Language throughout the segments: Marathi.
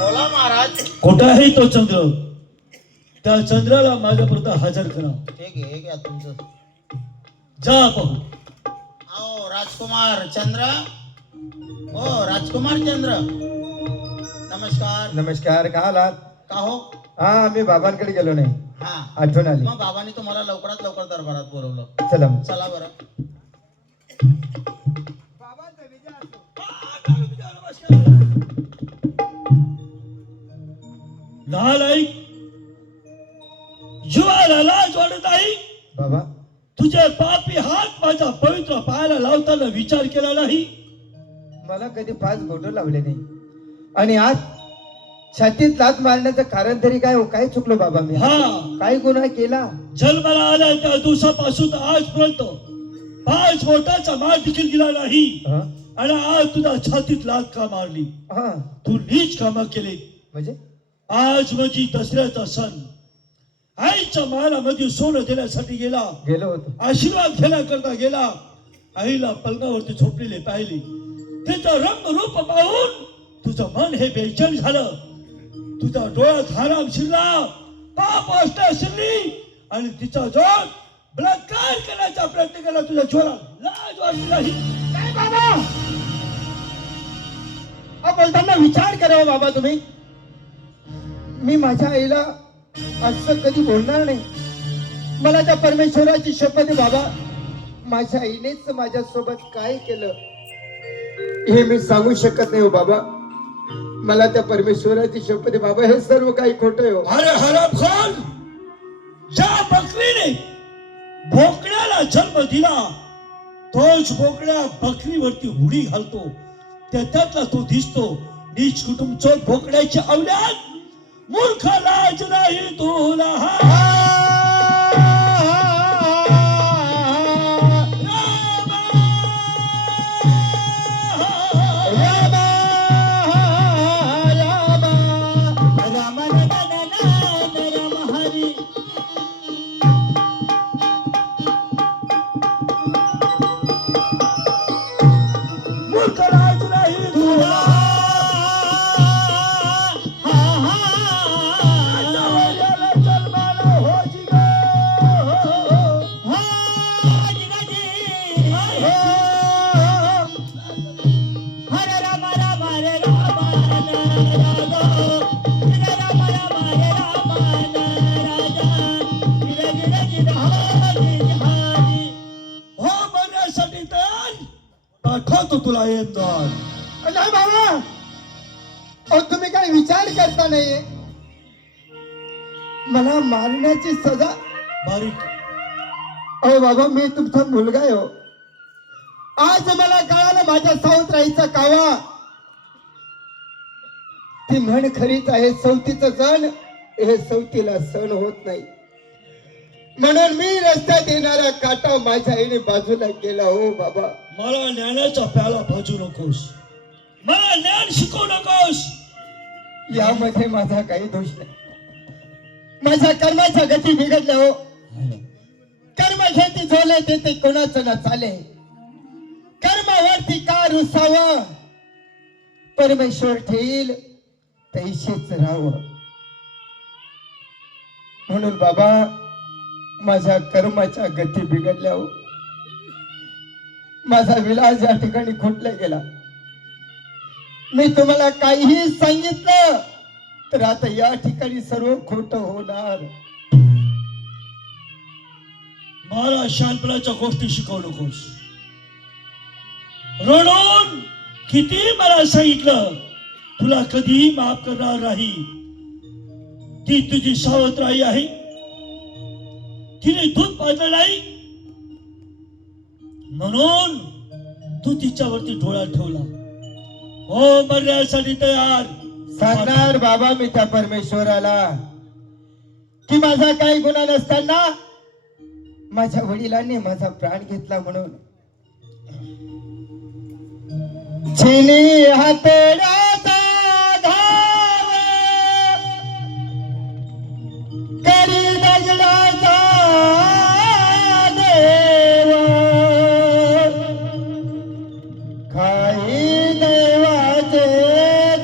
बोला महाराज. कुठं आहे तो चंद्र? त्या चंद्राला माझ्यापुरता हजर करा. ठीक आहे घ्या तुमचं. जा पाहू. आओ राजकुमार चंद्र. हो राजकुमार चंद्र. नमस्कार. नमस्कार. का आलात? का हो? हा मी बाबांकडे गेलो नाही, हा आठवण आली. मग बाबांनी तुम्हाला लवकरात लवकर दरबारात बोलवलं. चला मग. चला बरं. नालायक, जीवाला लाज वाटत आहे? बाबा तुझे पापी हात माझ्या पवित्र पायाला लावताना विचार केला नाही? मला कधी 5 बोट लावले नाही आणि आज छातीत लात मारण्याचं कारण तरी काय हो? काय चुकलो बाबा मी? हा, काय गुन्हा केला? जन्माला आल्या त्या दिवसापासून आजपर्यंत 5 बोटाचा मार देखील दिला नाही. हा? आणि आज तुझ्या छातीत लात का मारली? हा तू नीच कामं केली. म्हणजे आज म्हणजे दसऱ्याचा सण. आईच्या मालामध्ये सोनं देण्यासाठी गेला, गेलो होतो. आशीर्वाद घेण्याकरता गेला. आईला पलंगावरती झोपलेले पाहिले. तिचं रंग रूप पाहून तुझं मन हे बेचैन झालं. तुझ्या डोळ्यात हराम शिरला, पाप अष्टा शिरली आणि तिचा जोड बलात्कार करण्याचा प्रयत्न केला. तुझ्या जोरात लाज वाटली नाही? काय बाबा बोलताना विचार करा बाबा तुम्ही. मी माझ्या आईला असं कधी बोलणार नाही. मला त्या परमेश्वराची शपथ आहे बाबा. माझ्या आईनेच माझ्यासोबत काय केलं हे मी सांगू शकत नाही हो बाबा. मला त्या परमेश्वराची शपथ आहे बाबा, हे सर्व काही खोटं आहे हो. अरे हरामखोर, ज्या बकरीने बोकड्याला जन्म दिला तोच बोकड्या बकरीवरती उडी घालतो. त्यातला तो दिसतो. नीच कुटुंब चोर बोकड्याची औलाद. मूर्ख लाज नाही तुला. मूर्ख लाज नाही तुला. जन्माला हो जिगो. हो बनण्यासाठी तर दाखवतो तुला येमदार. नाही बाबा, अहो तुम्ही काय विचार करता नाही. मला मारण्याची सजा. बारीक अहो बाबा मी तुमचा मुलगा आहे हो. आज मला कळालं माझ्या सावत्राईचा कावा. ती म्हण खरीच आहे, सवतीचं जण हे सवतीला सण होत नाही. म्हणून मी रस्त्यात येणारा काटा माझ्या आईने बाजूला केला हो बाबा. मला ज्ञानाचा प्याला भाजू नकोस. मला ज्ञान शिकवू नकोस. यामध्ये माझा काही दोष नाही. माझ्या कर्माच्या गती बिघडल्या हो. कर्म घेती झोले ते कोणाचं न चाले. कर्मावरती का रुसावं, परमेश्वर ठेईल तैसेच राहावं. म्हणून बाबा माझ्या कर्माच्या गती बिघडल्या हो. माझा विलास या ठिकाणी खुटला गेला. मी तुम्हाला काहीही सांगितलं तर आता या ठिकाणी सर्व खोटं होणार. मला शहाणपणाच्या गोष्टी शिकवू नकोस. रडून किती मला सांगितलं तुला कधीही माफ करणार नाही. ती तुझी सावत्राई आहे. तिने दूध पाजलं नाही म्हणून तू तिच्यावरती डोळा ठेवला. हो मरण्यासाठी तयार. सांगणार बाबा मी त्या परमेश्वराला की माझा काही गुन्हा नसताना माझ्या वडिलांनी माझा प्राण घेतला म्हणून. छिनी हातोड्याचा घाव करी दगडाचा देव खाई देवाचे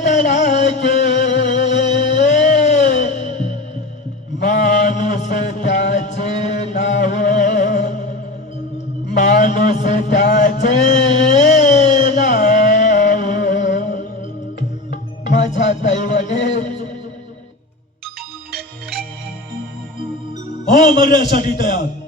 तडाखे घेतोस त्याचे नाव माझ्या दैवाने हो मरण्यासाठी तयार